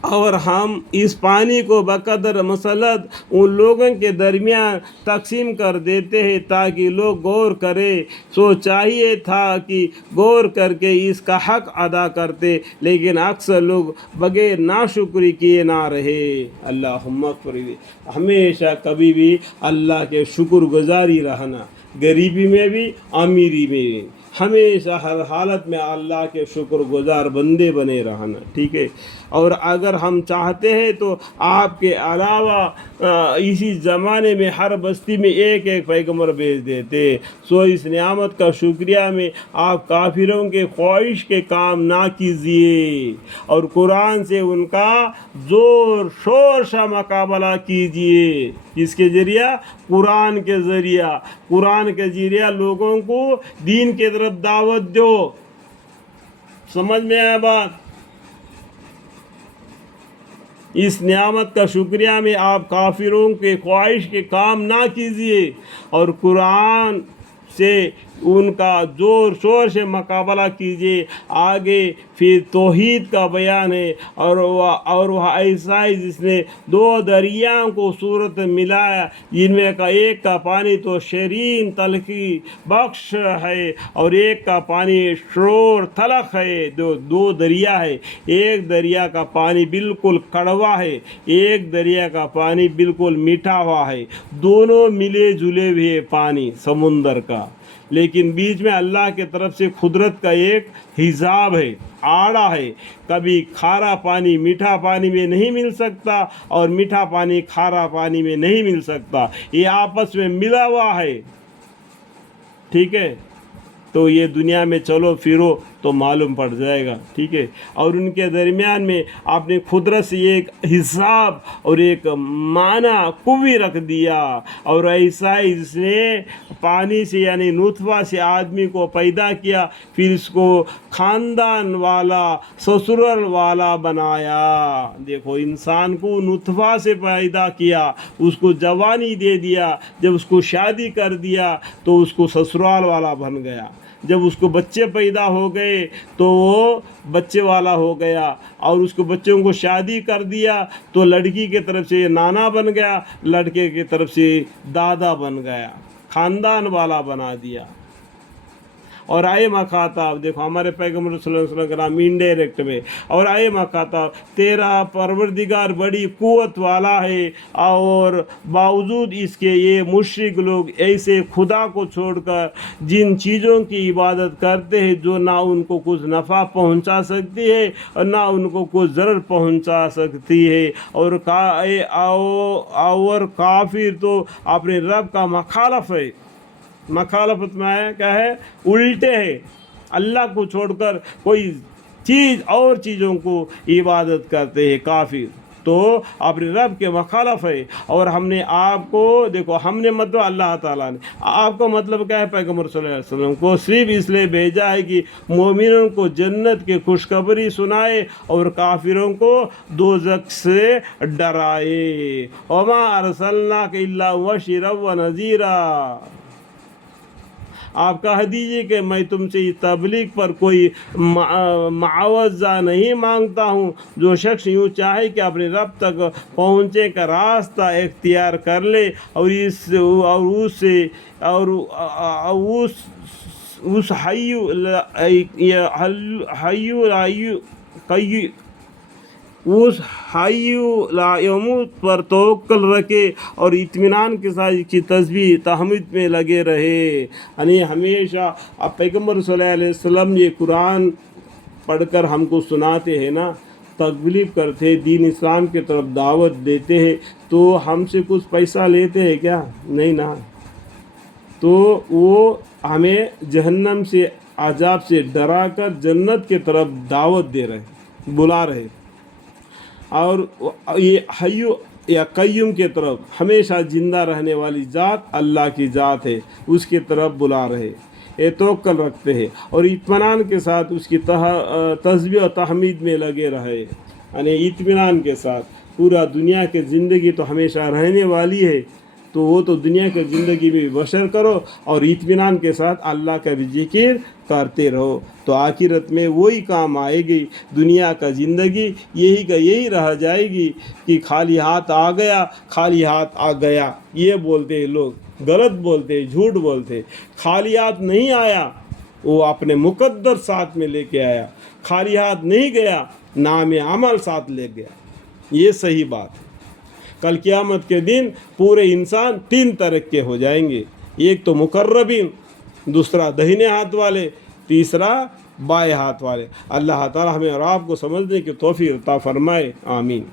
اور ہم اس پانی کو بقدر مسلط ان لوگوں کے درمیان تقسیم کر دیتے ہیں تاکہ لوگ غور کرے. سو چاہیے تھا کہ غور کر کے اس کا حق ادا کرتے، لیکن اکثر لوگ بغیر ناشکری کیے نہ رہے. اللہم اغفر لی. ہمیشہ کبھی بھی اللہ کے شکر گزاری رہنا، غریبی میں بھی امیری میں بھی، ہمیشہ ہر حالت میں اللہ کے شکر گزار بندے بنے رہنا. ٹھیک ہے. اور اگر ہم چاہتے ہیں تو آپ کے علاوہ اسی زمانے میں ہر بستی میں ایک ایک پیغمبر بھیج دیتے. سو اس نعمت کا شکریہ میں آپ کافروں کے خواہش کے کام نہ کیجیے اور قرآن سے ان کا زور شور سے مقابلہ کیجیے. اس کے ذریعہ قرآن کے ذریعہ لوگوں کو دین کی طرف دعوت دو. سمجھ میں آیا بات؟ اس نعمت کا شکریہ میں آپ کافروں کے خواہش کے کام نہ کیجیے اور قرآن سے ان کا زور شور سے مقابلہ کیجیے. آگے پھر توحید کا بیان ہے اور وہ ایسا ہے جس نے دو دریاؤں کو صورت ملایا، جن میں کا ایک کا پانی تو شیرین تلخی بخش ہے اور ایک کا پانی شور تلخ ہے. دو دریا ہے. ایک دریا کا پانی بالکل کڑوا ہے، ایک دریا کا پانی بالکل میٹھا ہوا ہے. دونوں ملے جلے ہوئے پانی سمندر کا، لیکن بیچ میں اللہ کے طرف سے قدرت کا ایک حجاب ہے، آڑا ہے. کبھی کھارا پانی میٹھا پانی میں نہیں مل سکتا اور میٹھا پانی کھارا پانی میں نہیں مل سکتا، یہ آپس میں ملا ہوا ہے. ٹھیک ہے. تو یہ دنیا میں چلو پھرو تو معلوم پڑ جائے گا. ٹھیک ہے. اور ان کے درمیان میں آپ نے قدرت سے ایک حساب اور ایک معنی قوی رکھ دیا. اور ایسا ہی جس نے پانی سے یعنی نطفہ سے آدمی کو پیدا کیا، پھر اس کو خاندان والا سسرال والا بنایا. دیکھو انسان کو نطفہ سے پیدا کیا، اس کو جوانی دے دیا، جب اس کو شادی کر دیا تو اس کو سسرال والا بن گیا. جب اس کو بچے پیدا ہو گئے تو وہ بچے والا ہو گیا، اور اس کو بچوں کو شادی کر دیا تو لڑکی کی طرف سے نانا بن گیا، لڑکے کی طرف سے دادا بن گیا، خاندان والا بنا دیا. اور آئے مخاطب، دیکھو ہمارے پیغمبر صلی اللہ علیہ وسلم کا نام انڈائریکٹ میں، اور آئے مخاطب تیرا پروردگار بڑی قوت والا ہے، اور باوجود اس کے یہ مشرک لوگ ایسے خدا کو چھوڑ کر جن چیزوں کی عبادت کرتے ہیں جو نہ ان کو کچھ نفع پہنچا سکتی ہے اور نہ ان کو کچھ ضرر پہنچا سکتی ہے. اور کافر تو اپنے رب کا مخالف ہے. مخالفت میں کیا ہے؟ الٹے ہے. اللہ کو چھوڑ کر کوئی چیز اور چیزوں کو عبادت کرتے ہیں کافر، تو اپنے رب کے مخالف ہے. اور ہم نے آپ کو دیکھو، ہم نے مطلب اللہ تعالیٰ نے آپ کو مطلب کیا ہے؟ پیغمبر صلی اللہ علیہ وسلم کو صرف اس لیے بھیجا ہے کہ مومنوں کو جنت کی خوشخبری سنائے اور کافروں کو دوزخ سے ڈرائے. وما ارسلناک الا بشیرا ونذیرا. آپ کہہ دیجئے کہ میں تم سے تبلیغ پر کوئی معاوضہ نہیں مانگتا ہوں. جو شخص یوں چاہے کہ اپنے رب تک پہنچے کا راستہ اختیار کر لے اور اس حی لا یموت پر توکل رکھے اور اطمینان کے ساتھ اس کی تسبیح تحمید میں لگے رہے. یعنی ہمیشہ اب پیغمبر صلی اللہ علیہ وسلم یہ قرآن پڑھ کر ہم کو سناتے ہیں نا، تبلیغ کرتے، دین اسلام کی طرف دعوت دیتے ہیں، تو ہم سے کچھ پیسہ لیتے ہیں کیا؟ نہیں نا. تو وہ ہمیں جہنم سے عذاب سے ڈرا کر جنت کی طرف دعوت دے رہے، بلا رہے. اور یہ حی یا قیوم کی طرف، ہمیشہ زندہ رہنے والی ذات اللہ کی ذات ہے، اس کی طرف بلا رہے، یہ توکل رکھتے ہیں اور اطمینان کے ساتھ اس کی تسبیح و تحمید میں لگے رہے. یعنی اطمینان کے ساتھ پورا دنیا کی زندگی تو ہمیشہ رہنے والی ہے، تو وہ تو دنیا کی زندگی میں بشر کرو اور اطمینان کے ساتھ اللہ کا بھی ذکر کرتے رہو تو آخرت میں وہی کام آئے گی. دنیا کا زندگی یہی کا یہی رہ جائے گی کہ خالی ہاتھ آ گیا خالی ہاتھ آ گیا. یہ بولتے ہیں لوگ، غلط بولتے، جھوٹ بولتے. خالی ہاتھ نہیں آیا، وہ اپنے مقدر ساتھ میں لے کے آیا. خالی ہاتھ نہیں گیا، نام عمل ساتھ لے گیا. یہ صحیح بات ہے. کل قیامت کے دن پورے انسان 3 طرح کے ہو جائیں گے. ایک تو مقربین، دوسرا دہنے ہاتھ والے، تیسرا بائیں ہاتھ والے. اللہ تعالی ہمیں اور آپ کو سمجھنے کی توفیق عطا فرمائے. آمین.